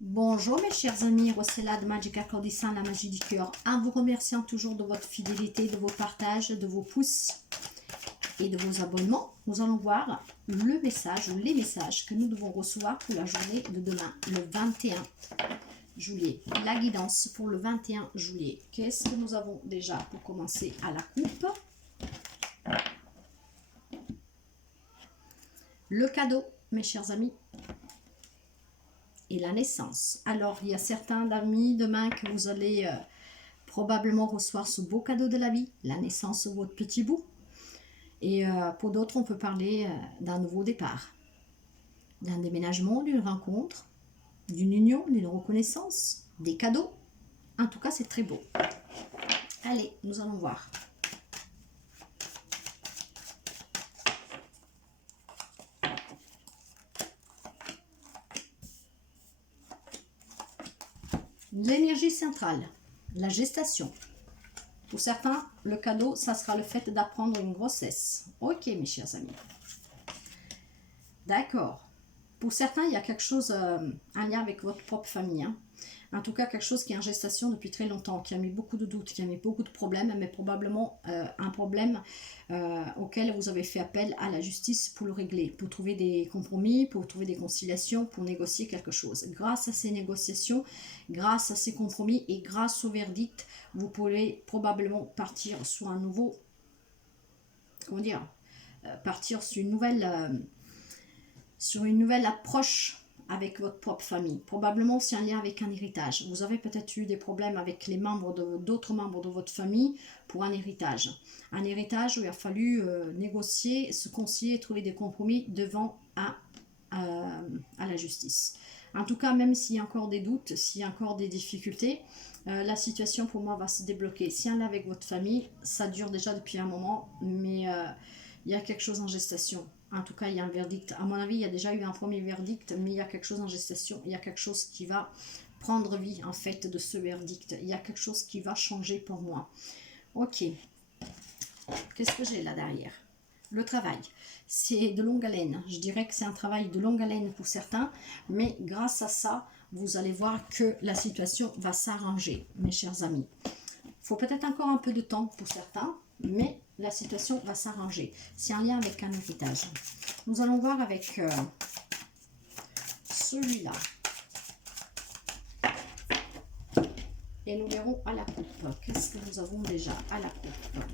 Bonjour mes chers amis, Rossella de Magic Accordissan, la magie du cœur. En vous remerciant toujours de votre fidélité, de vos partages, de vos pouces et de vos abonnements, nous allons voir le message ou les messages que nous devons recevoir pour la journée de demain, le 21 juillet. La guidance pour le 21 juillet. Qu'est-ce que nous avons déjà pour commencer à la coupe? Le cadeau, mes chers amis. Et la naissance. Alors, il y a certains amis demain que vous allez probablement recevoir ce beau cadeau de la vie, la naissance de votre petit bout. Et pour d'autres, on peut parler d'un nouveau départ, d'un déménagement, d'une rencontre, d'une union, d'une reconnaissance, des cadeaux. En tout cas, c'est très beau. Allez, nous allons voir. L'énergie centrale, la gestation. Pour certains, le cadeau, ça sera le fait d'apprendre une grossesse. Ok, mes chers amis. D'accord. Pour certains, il y a quelque chose, un lien avec votre propre famille. Hein. En tout cas, quelque chose qui est en gestation depuis très longtemps, qui a mis beaucoup de doutes, qui a mis beaucoup de problèmes, mais probablement un problème auquel vous avez fait appel à la justice pour le régler, pour trouver des compromis, pour trouver des conciliations, pour négocier quelque chose. Grâce à ces négociations, grâce à ces compromis et grâce au verdict, vous pourrez probablement partir sur un nouveau, comment dire, partir sur une nouvelle approche avec votre propre famille. Probablement c'est un lien avec un héritage. Vous avez peut-être eu des problèmes avec les membres d'autres membres de votre famille pour un héritage. Un héritage où il a fallu négocier, se concilier, trouver des compromis devant à la justice. En tout cas, même s'il y a encore des doutes, s'il y a encore des difficultés, la situation pour moi va se débloquer. Si on est avec votre famille, ça dure déjà depuis un moment, mais il y a quelque chose en gestation. En tout cas, il y a un verdict. À mon avis, il y a déjà eu un premier verdict, mais il y a quelque chose en gestation. Il y a quelque chose qui va prendre vie, en fait, de ce verdict. Il y a quelque chose qui va changer pour moi. Ok. Qu'est-ce que j'ai là derrière? Le travail. C'est de longue haleine. Je dirais que c'est un travail de longue haleine pour certains, mais grâce à ça, vous allez voir que la situation va s'arranger, mes chers amis. Il faut peut-être encore un peu de temps pour certains, mais la situation va s'arranger. C'est un lien avec un héritage. Nous allons voir avec celui-là. Et nous verrons à la coupe. Qu'est-ce que nous avons déjà à la coupe?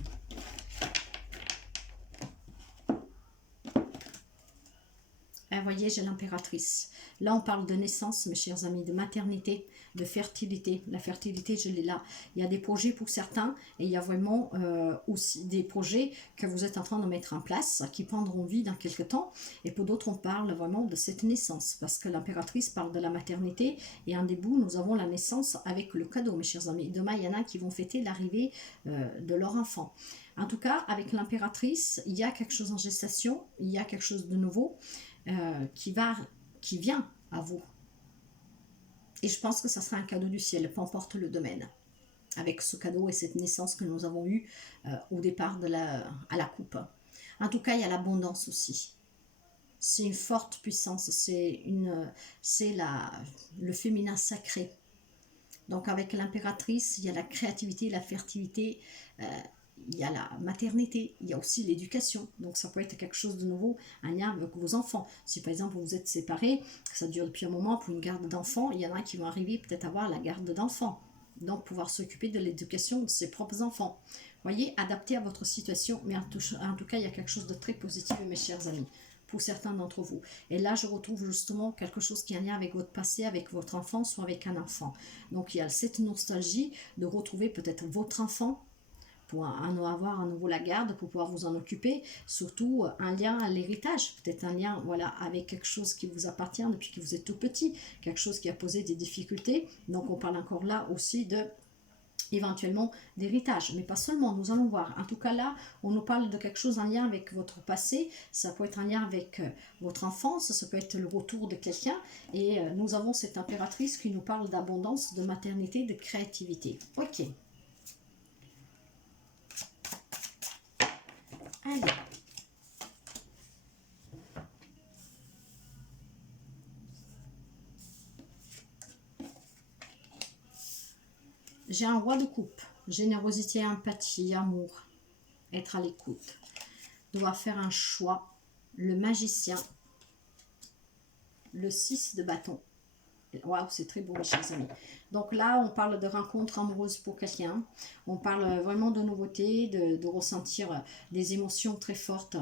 Vous voyez, j'ai l'impératrice. Là, on parle de naissance, mes chers amis, de maternité, de fertilité. La fertilité, je l'ai là. Il y a des projets pour certains et il y a vraiment aussi des projets que vous êtes en train de mettre en place qui prendront vie dans quelques temps. Et pour d'autres, on parle vraiment de cette naissance parce que l'impératrice parle de la maternité et en début, nous avons la naissance avec le cadeau, mes chers amis. Demain, il y en a qui vont fêter l'arrivée de leur enfant. En tout cas, avec l'impératrice, il y a quelque chose en gestation, il y a quelque chose de nouveau. Qui vient à vous. Et je pense que ça sera un cadeau du ciel, peu importe le domaine. Avec ce cadeau et cette naissance que nous avons eue au départ à la coupe. En tout cas, il y a l'abondance aussi. C'est une forte puissance, c'est le féminin sacré. Donc avec l'impératrice, il y a la créativité, la fertilité, il y a la maternité, il y a aussi l'éducation. Donc ça peut être quelque chose de nouveau, un lien avec vos enfants. Si par exemple vous êtes séparés, ça dure depuis un moment pour une garde d'enfants, il y en a qui vont arriver peut-être à avoir la garde d'enfants. Donc pouvoir s'occuper de l'éducation de ses propres enfants. Voyez, adapté à votre situation, mais en tout cas il y a quelque chose de très positif, mes chers amis, pour certains d'entre vous. Et là, je retrouve justement quelque chose qui a un lien avec votre passé, avec votre enfance ou avec un enfant. Donc il y a cette nostalgie de retrouver peut-être votre enfant, pour avoir à nouveau la garde, pour pouvoir vous en occuper, surtout un lien à l'héritage, peut-être un lien voilà, avec quelque chose qui vous appartient depuis que vous êtes tout petit, quelque chose qui a posé des difficultés, donc on parle encore là aussi de éventuellement d'héritage, mais pas seulement, nous allons voir. En tout cas là, on nous parle de quelque chose en lien avec votre passé, ça peut être un lien avec votre enfance, ça peut être le retour de quelqu'un, et nous avons cette impératrice qui nous parle d'abondance, de maternité, de créativité. Ok. Allez. J'ai un roi de coupe. Générosité, empathie, amour, être à l'écoute. Doit faire un choix. Le magicien. Le 6 de bâton. Waouh, c'est très beau, mes chers amis. Donc là, on parle de rencontre amoureuse pour quelqu'un. On parle vraiment de nouveauté, de ressentir des émotions très fortes.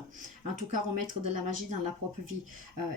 En tout cas, remettre de la magie dans la propre vie.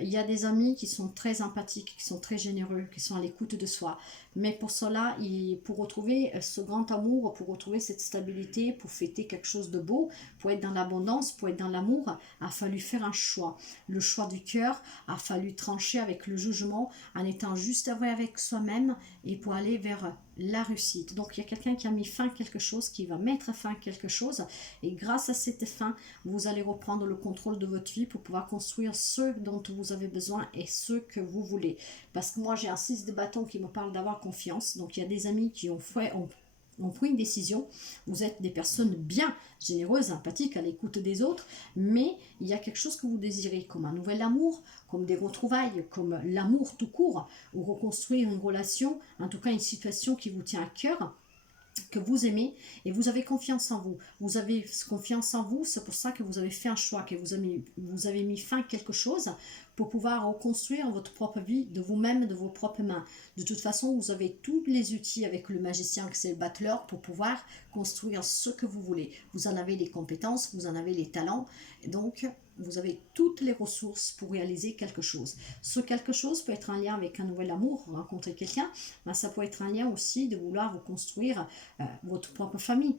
Il y a des amis qui sont très empathiques, qui sont très généreux, qui sont à l'écoute de soi. Mais pour cela, pour retrouver ce grand amour, pour retrouver cette stabilité, pour fêter quelque chose de beau, pour être dans l'abondance, pour être dans l'amour, a fallu faire un choix. Le choix du cœur a fallu trancher avec le jugement en étant juste vrai avec soi-même et pour aller vers la réussite. Donc il y a quelqu'un qui a mis fin à quelque chose, qui va mettre fin à quelque chose, et grâce à cette fin, vous allez reprendre le contrôle de votre vie pour pouvoir construire ce dont vous avez besoin et ce que vous voulez. Parce que moi j'ai un 6 de bâton qui me parle d'avoir confiance. Donc il y a des amis qui ont pris une décision. Vous êtes des personnes bien généreuses, empathiques, à l'écoute des autres, mais il y a quelque chose que vous désirez, comme un nouvel amour, comme des retrouvailles, comme l'amour tout court, ou reconstruire une relation, en tout cas une situation qui vous tient à cœur, que vous aimez, et vous avez confiance en vous. Vous avez confiance en vous, c'est pour ça que vous avez fait un choix, que vous avez mis fin à quelque chose pour pouvoir reconstruire votre propre vie de vous-même, de vos propres mains. De toute façon, vous avez tous les outils avec le magicien, que c'est le battleur, pour pouvoir construire ce que vous voulez. Vous en avez les compétences, vous en avez les talents, donc vous avez toutes les ressources pour réaliser quelque chose. Ce quelque chose peut être un lien avec un nouvel amour, rencontrer quelqu'un, mais ça peut être un lien aussi de vouloir vous construire votre propre famille.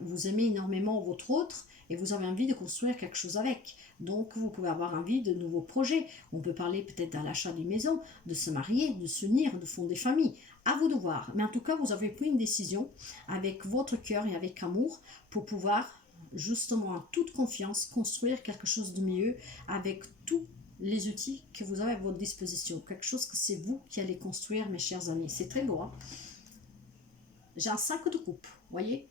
Vous aimez énormément votre autre et vous avez envie de construire quelque chose avec. Donc vous pouvez avoir envie de nouveaux projets. On peut parler peut-être à l'achat d'une maison, de se marier, de s'unir, de fonder famille. À vous de voir. Mais en tout cas, vous avez pris une décision avec votre cœur et avec amour pour pouvoir justement en toute confiance construire quelque chose de mieux avec tous les outils que vous avez à votre disposition. Quelque chose que c'est vous qui allez construire, mes chers amis. C'est très beau, hein? J'ai un 5 de coupe, voyez.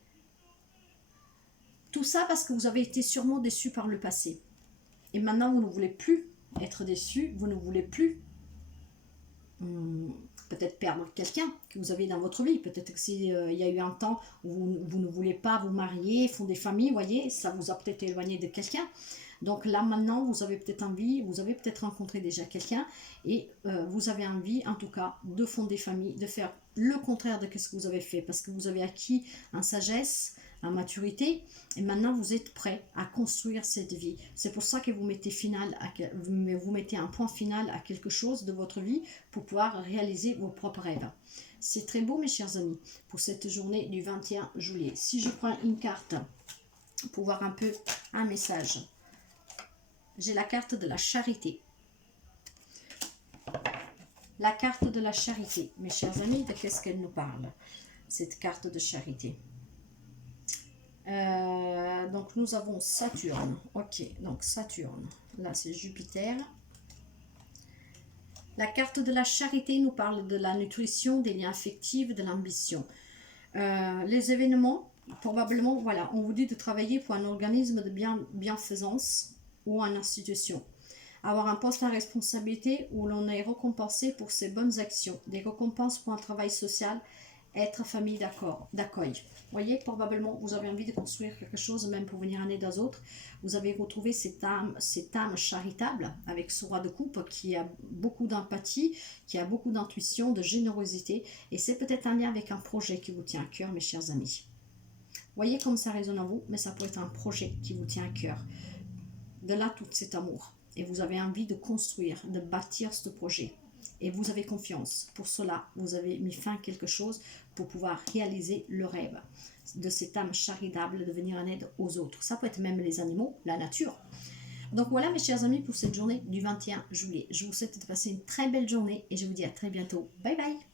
Tout ça parce que vous avez été sûrement déçu par le passé. Et maintenant, vous ne voulez plus être déçu, vous ne voulez plus peut-être perdre quelqu'un que vous avez dans votre vie. Peut-être que s'il y a eu un temps où vous ne voulez pas vous marier, fonder famille, voyez, ça vous a peut-être éloigné de quelqu'un. Donc là maintenant, vous avez peut-être envie, vous avez peut-être rencontré déjà quelqu'un et vous avez envie en tout cas de fonder famille, de faire le contraire de ce que vous avez fait parce que vous avez acquis en sagesse, en maturité et maintenant vous êtes prêt à construire cette vie. C'est pour ça que vous mettez un point final à quelque chose de votre vie pour pouvoir réaliser vos propres rêves. C'est très beau mes chers amis pour cette journée du 21 juillet. Si je prends une carte pour voir un peu un message. J'ai la carte de la charité. La carte de la charité. Mes chers amis, de qu'est-ce qu'elle nous parle, cette carte de charité? Donc, nous avons Saturne. Ok, donc Saturne. Là, c'est Jupiter. La carte de la charité nous parle de la nutrition, des liens affectifs, de l'ambition. Les événements, probablement, voilà, on vous dit de travailler pour un organisme de bienfaisance ou une institution. Avoir un poste à responsabilité où l'on est récompensé pour ses bonnes actions. Des récompenses pour un travail social, être famille d'accueil. Vous voyez, probablement, vous avez envie de construire quelque chose, même pour venir en aide aux autres. Vous avez retrouvé cette âme charitable avec ce roi de coupe qui a beaucoup d'empathie, qui a beaucoup d'intuition, de générosité. Et c'est peut-être un lien avec un projet qui vous tient à cœur, mes chers amis. Voyez comme ça résonne en vous, mais ça peut être un projet qui vous tient à cœur. De là, tout cet amour. Et vous avez envie de construire, de bâtir ce projet. Et vous avez confiance. Pour cela, vous avez mis fin à quelque chose pour pouvoir réaliser le rêve de cette âme charitable de venir en aide aux autres. Ça peut être même les animaux, la nature. Donc voilà mes chers amis pour cette journée du 21 juillet. Je vous souhaite de passer une très belle journée et je vous dis à très bientôt. Bye bye!